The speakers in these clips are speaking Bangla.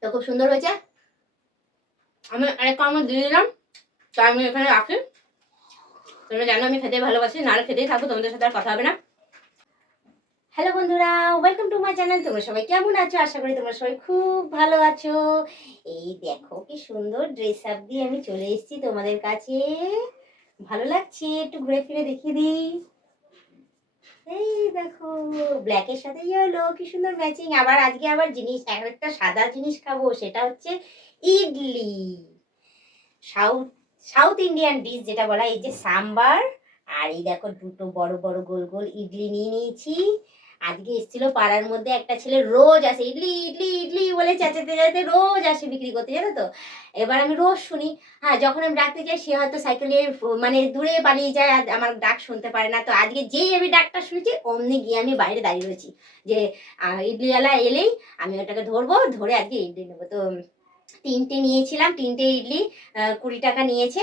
তো খুব সুন্দর হয়েছে। আমি আরেক কামড় দিয়ে দিলাম, তো আমি এখানে রাখি। তোমরা জানো আমি খেতে ভালোবাসি, নাহলে খেতেই থাকবো, তোমাদের সাথে আর কথা হবে না। হ্যালো বন্ধুরা, ওয়েলকাম টু মাই চ্যানেল। তোমরা সবাই কেমন আছো? আশা করি তোমরা সবাই খুব ভালো আছো। এই দেখো কি সুন্দর ড্রেস আপ দিয়ে আমি চলে এসেছি তোমাদের কাছে। ভালো লাগছে, একটু ঘুরে ফিরে দেখিয়ে দিই। এই দেখো, ব্ল্যাকের সাথে ইয়েলো, কি সুন্দর ম্যাচিং। আবার আজকে আবার জিনিস, একটা সাদা জিনিস খাবো, সেটা হচ্ছে idli. South south Indian dish যেটা বলা, এই যে সাম্বার। আর এই দেখো দুটো বড় বড় গোল গোল ইডলি নিয়ে নিয়েছি। আজকে এসেছিল পাড়ার মধ্যে একটা ছেলে, রোজ আসে ইডলি ইডলি ইডলি বলে চেঁচাতে চেঁচাতে রোজ আসে বিক্রি করতে, জানো তো। এবার আমি রোজ শুনি। হ্যাঁ, যখন আমি ডাকতে যাই সে হয়তো সাইকেলে মানে দূরে পালিয়ে যায়, আর আমার ডাক শুনতে পারে না। তো আজকে যেই আমি ডাকটা শুনেছি অমনি গিয়ে আমি বাইরে দাঁড়িয়ে রয়েছি, যে ইডলিওয়ালা এলেই আমি ওটাকে ধরবো, ধরে আজকে ইডলি নেবো। তো 3টে নিয়েছিলাম, 3টে ইডলি 20 টাকা নিয়েছে।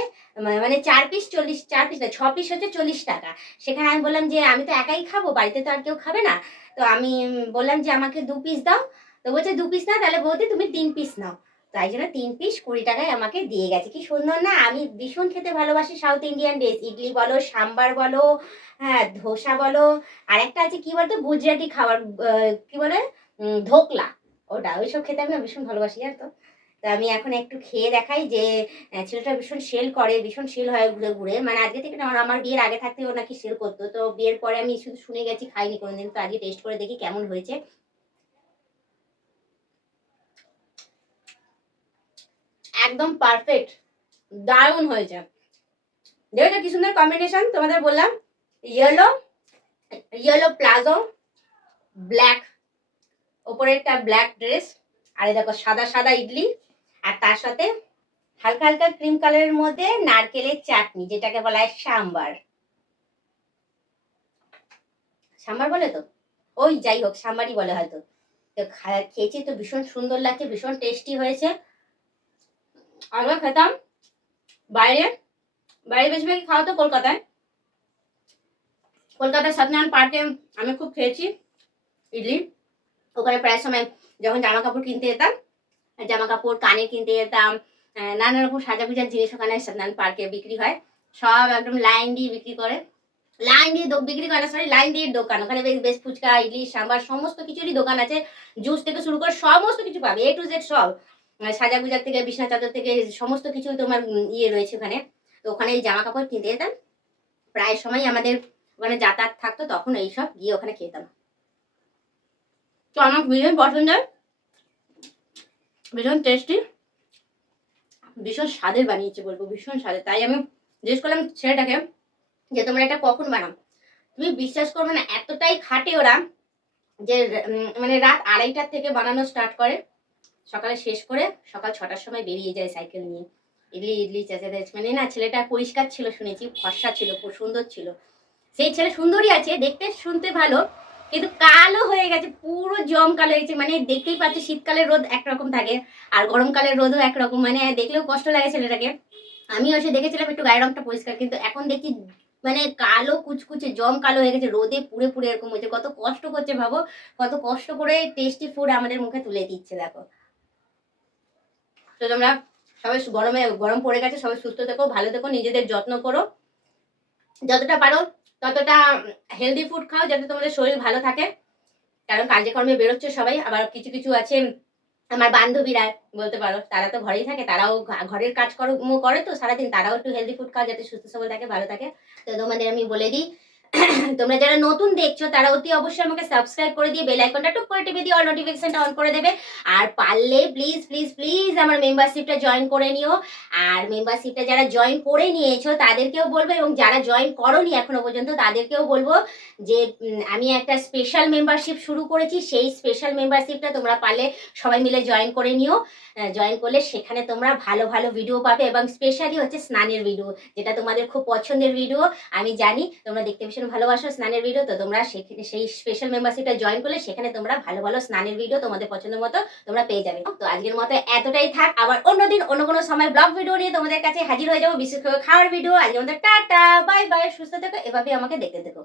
মানে 4 পিস 40, 4 পিস না 6 পিস হচ্ছে 40 টাকা। সেখানে আমি বললাম যে আমি তো একাই খাবো, বাড়িতে তো আর কেউ খাবে না। তো আমি বললাম যে আমাকে 2 পিস দাও। তো বলছে 2 পিস না, তাহলে বৌদি তুমি 3 পিস নাও। তাই জন্য 3 পিস 20 টাকায় আমাকে দিয়ে গেছে। কি সুন্দর না! আমি ভীষণ খেতে ভালোবাসি সাউথ ইন্ডিয়ান ডিশ। ইডলি বলো, সাম্বার বলো, হ্যাঁ ধোসা বলো, আর একটা আছে কি বলতো গুজরাটি খাবার, কি বলে, ধোকলা। ওটা ওইসব খেতে আমি না ভীষণ ভালোবাসি, জানো তো। তা আমি এখন একটু খেয়ে দেখাই যে ছেলেটা ভীষণ সেল করে, ভীষণ সেল হয় ঘুরে ঘুরে। মানে আজকে থেকে না, আমার বিয়ের আগে থাকতে ও নাকি সেল করতো। তো বিয়ের পরে আমি শুধু শুনে গেছি, খাইনি কোনোদিন। তো আজকে টেস্ট করে দেখি কেমন হয়েছে। একদম পারফেক্ট, দারুণ হয়েছে। দেখো কি সুন্দর কম্বিনেশন, তোমাদের বললাম। ইয়েলো, ইয়েলো প্লাজো, ব্ল্যাক ওপরে একটা ব্ল্যাক ড্রেস, আর এই দেখো সাদা সাদা ইডলি, আর তার সাথে হালকা হালকা ক্রিম কালারের মধ্যে নারকেলের চাটনি, যেটাকে বলা হয় সাম্বার। সাম্বার বলে তো, ওই যাই হোক সাম্বারই বলে হয়তো। তো খেয়েছি তো ভীষণ সুন্দর লাগছে, ভীষণ টেস্টি হয়েছে। আমরা খেতাম বাইরে, বাইরে বেশিরভাগই খাওয়া তো কলকাতায়। কলকাতার সত্যনারায়ণ পার্কে আমি খুব খেয়েছি ইডলি। ওখানে প্রায় সময় যখন জামা কাপড় কিনতে যেতাম, জামা কাপড় কানে কিনতে যেতাম, নানা রকম সাজাগুজার জিনিস ওখানে সত্যনারায়ণ পার্কে বিক্রি হয়। সব একদম লাইন দিয়ে বিক্রি করে, লাইন দিয়ে বিক্রি করে না, সরি, লাইন দিয়ে দোকান। ওখানে বেশ বেশ ফুচকা, ইডলি, সাম্বার সমস্ত কিছুরই দোকান আছে। জুস থেকে শুরু করে সমস্ত কিছু পাবে, এ টু জেড সব। সাজাগুজার থেকে বিছনা চাদর থেকে সমস্ত কিছু তোমার ইয়ে রয়েছে ওখানে। তো ওখানে এই জামা কাপড় কিনতে যেতাম প্রায় সময়, আমাদের ওখানে যাতায়াত থাকতো, তখন এইসব গিয়ে ওখানে খেতাম। তো আমার ভীষণ পছন্দের, ভীষণ টেস্টি, ভীষণ স্বাদের বানিয়েছে বলবো, ভীষণ স্বাদের। তাই আমি জিজ্ঞেস করলাম ছেলেটাকে যে তোমরা এটা কখন বানাও। তুমি বিশ্বাস করবে না, এতটাই খাটে ওরা যে মানে রাত 2:30টার থেকে বানানো স্টার্ট করে, সকালে শেষ করে সকাল 6টার সময় বেরিয়ে যায় সাইকেল নিয়ে। ইডলি ইডলি চেঁচাতে, মানে না ছেলেটা পরিষ্কার ছিল, শুনেছি ফর্সা ছিল, খুব সুন্দর ছিল। সেই ছেলে সুন্দরই আছে, দেখতে শুনতে ভালো, কিন্তু কালো হয়ে গেছে, পুরো জম কালো হয়েছে। মানে দেখতেই পাচ্ছি শীতকালের রোদ একরকম থাকে, আর গরমকালের রোদও একরকম, মানে দেখলেও কষ্ট লাগে ছেলেটাকে। আমিও এসে দেখেছিলাম একটু গায়ের রংটা পরিষ্কার, কিন্তু এখন দেখি মানে কালো কুচকুচে জম কালো হয়ে গেছে, রোদে পুড়ে পুড়ে এরকম হয়েছে। কত কষ্ট করছে ভাবো, কত কষ্ট করে টেস্টি ফুড আমাদের মুখে তুলে দিচ্ছে দেখো। তো তোমরা সবাই, গরম পড়ে গেছে, সবাই সুস্থ থেকো, ভালো থেকো, নিজেদের যত্ন করো, যতটা পারো ততটা হেলদি ফুড খাও, যাতে তোমাদের শরীর ভালো থাকে। কারণ কাজে কর্মে বেরোচ্ছে সবাই, আবার কিছু কিছু আছে আমার বান্ধবীরা বলতে পারো, তারা তো ঘরেই থাকে, তারাও ঘরের কাজ করে তো সারাদিন, তারাও একটু হেলদি ফুড খাও যাতে সুস্থ সবল থাকে, ভালো থাকে। তো তোমাদের আমি বলে দিই, তোমরা যারা নতুন দেখছো তারা অতি অবশ্যই আমাকে সাবস্ক্রাইব করে দিয়ে বেল আইকনটা টুক করে টিপে দিয়ে অল নোটিফিকেশনটা অন করে দেবে। আর পারলে প্লিজ প্লিজ প্লিজ আমার মেম্বারশিপটা জয়েন করে নিও। আর মেম্বারশিপটা যারা জয়েন করে নিয়েছো তাদেরকেও বলবো, এবং যারা জয়েন করোনি এখনো পর্যন্ত তাদেরকেও বলবো যে আমি একটা স্পেশাল মেম্বারশিপ শুরু করেছি, সেই স্পেশাল মেম্বারশিপটা তোমরা পারলে সবাই মিলে জয়েন করে নিও। জয়েন করলে সেখানে তোমরা ভালো ভালো ভিডিও পাবে, এবং স্পেশালি হচ্ছে স্নানের ভিডিও, যেটা তোমাদের খুব পছন্দের ভিডিও। আমি জানি তোমরা দেখতে ভীষণ ভালোবাসো স্নানের ভিডিও। তো তোমরা সেই স্পেশাল মেম্বারশিপটা জয়েন করলে সেখানে তোমরা ভালো ভালো স্নানের ভিডিও তোমাদের পছন্দের মতো তোমরা পেয়ে যাবে। তো আজকের মতো এতটাই থাক, আবার অন্যদিন অন্য কোনো সময় ব্লগ ভিডিও নিয়ে তোমাদের কাছে হাজির হয়ে যাবো, বিশেষ করে খাওয়ার ভিডিও। আজকের মতো টাটা, বাই বাই, সুস্থ থেকো, এভাবে আমাকে দেখতে থেকো।